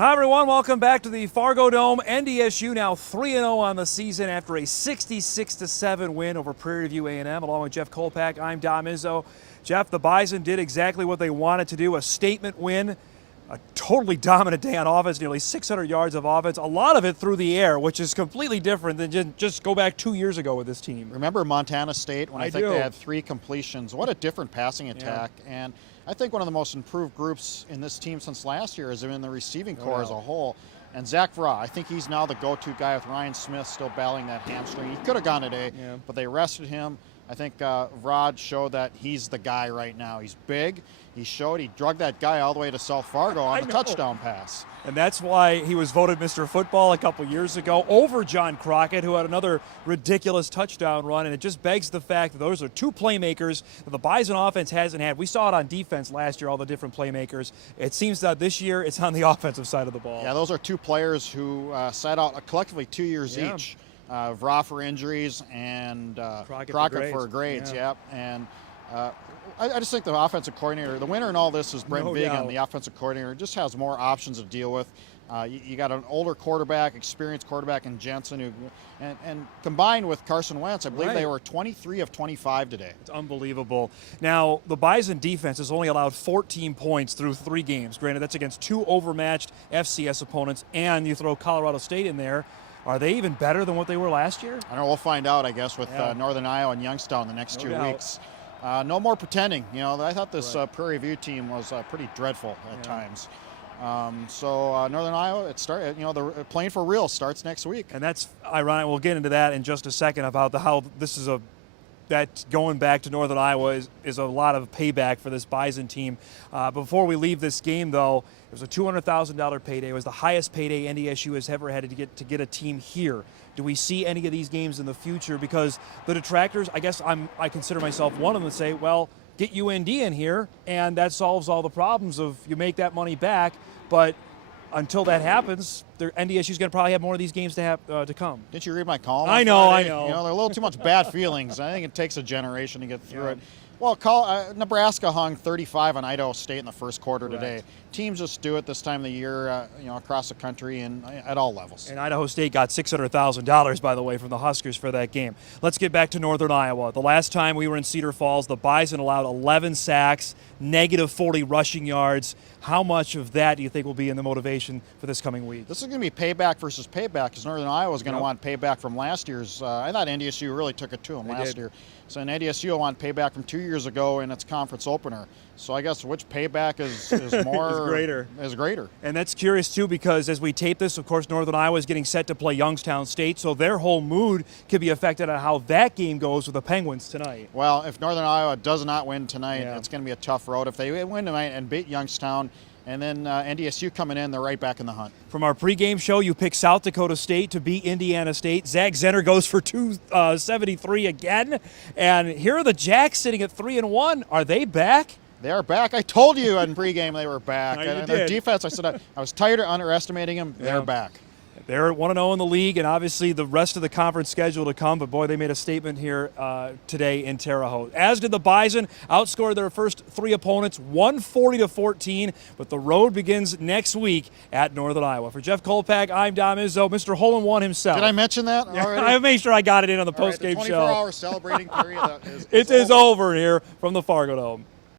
Hi everyone, welcome back to the Fargo Dome. NDSU now 3-0 on the season after a 66-7 win over Prairie View A&M. Along with Jeff Kolpack, I'm Izzo. Jeff, the Bison did exactly what they wanted to do, a statement win, a totally dominant day on offense, nearly 600 yards of offense, a lot of it through the air, which is completely different than just go back 2 years ago with this team. Remember Montana State when I think do. they had 3 completions? What a different passing attack. Yeah. And I think one of the most improved groups in this team since last year is in the receiving core as a whole. And Zach Vra, I think he's now the go-to guy with Ryan Smith still battling that hamstring. He could have gone today, but they rested him. I think Vrod showed that he's the guy right now. He's big. He drug that guy all the way to South Fargo on the touchdown pass. And that's why he was voted Mr. Football a couple years ago over John Crockett, who had another ridiculous touchdown run. And it just begs the fact that those are two playmakers that the Bison offense hasn't had. We saw it on defense last year, all the different playmakers. It seems that this year it's on the offensive side of the ball. Yeah, those are two players who sat out collectively 2 years each. Vra for injuries and Crockett for grades. Yep. And I just think the offensive coordinator, the winner in all this is Brent Vigan. The offensive coordinator just has more options to deal with. You got an older quarterback, experienced quarterback in Jensen, and combined with Carson Wentz, I believe they were 23 of 25 today. It's unbelievable. Now, the Bison defense has only allowed 14 points through 3 games. Granted, that's against 2 overmatched FCS opponents, and you throw Colorado State in there. Are they even better than what they were last year? I don't know. We'll find out, I guess, with Northern Iowa and Youngstown the next 2 weeks. No more pretending. You know, I thought this Prairie View team was pretty dreadful at times. So Northern Iowa, they're playing for real. Starts next week. And that's ironic. We'll get into that in just a second about how this is that going back to Northern Iowa is a lot of payback for this Bison team. Before we leave this game, though, it was a $200,000 payday. It was the highest payday NDSU has ever had to get a team here. Do we see any of these games in the future? Because the detractors, I guess I consider myself one of them, that say, well, get UND in here, and that solves all the problems of you make that money back. But until that happens, NDSU is going to probably have more of these games to come. Didn't you read my column? I know. You know, there are a little too much bad feelings. I think it takes a generation to get through it. Well, Nebraska hung 35 on Idaho State in the first quarter today. Teams just do it this time of the year, across the country and at all levels. And Idaho State got $600,000, by the way, from the Huskers for that game. Let's get back to Northern Iowa. The last time we were in Cedar Falls, the Bison allowed 11 sacks, negative 40 rushing yards. How much of that do you think will be in the motivation for this coming week? This is going to be payback versus payback, because Northern Iowa is going to want payback from last year's. I thought NDSU really took it to them last year. So NDSU will want payback from 2 years ago in its conference opener. So I guess which payback is more is greater. And that's curious too, because as we tape this, of course, Northern Iowa is getting set to play Youngstown State, so their whole mood could be affected on how that game goes with the Penguins tonight. Well, if Northern Iowa does not win tonight, it's going to be a tough road. If they win tonight and beat Youngstown, and then NDSU coming in, they're right back in the hunt. From our pregame show, you picked South Dakota State to beat Indiana State. Zach Zenner goes for 273 again. And here are the Jacks sitting at 3-1. Are they back? They are back. I told you in pregame they were back. And their defense, I said I was tired of underestimating them. They're back. They're 1-0 in the league, and obviously the rest of the conference schedule to come. But, boy, they made a statement here today in Terre Haute. As did the Bison, outscored their first 3 opponents, 140-14. But the road begins next week at Northern Iowa. For Jeff Kolpack, I'm Izzo, Mr. Hole-in-One himself. Did I mention that already? I made sure I got it in on the postgame show. The 24-hour celebrating period is over here from the Fargo Dome.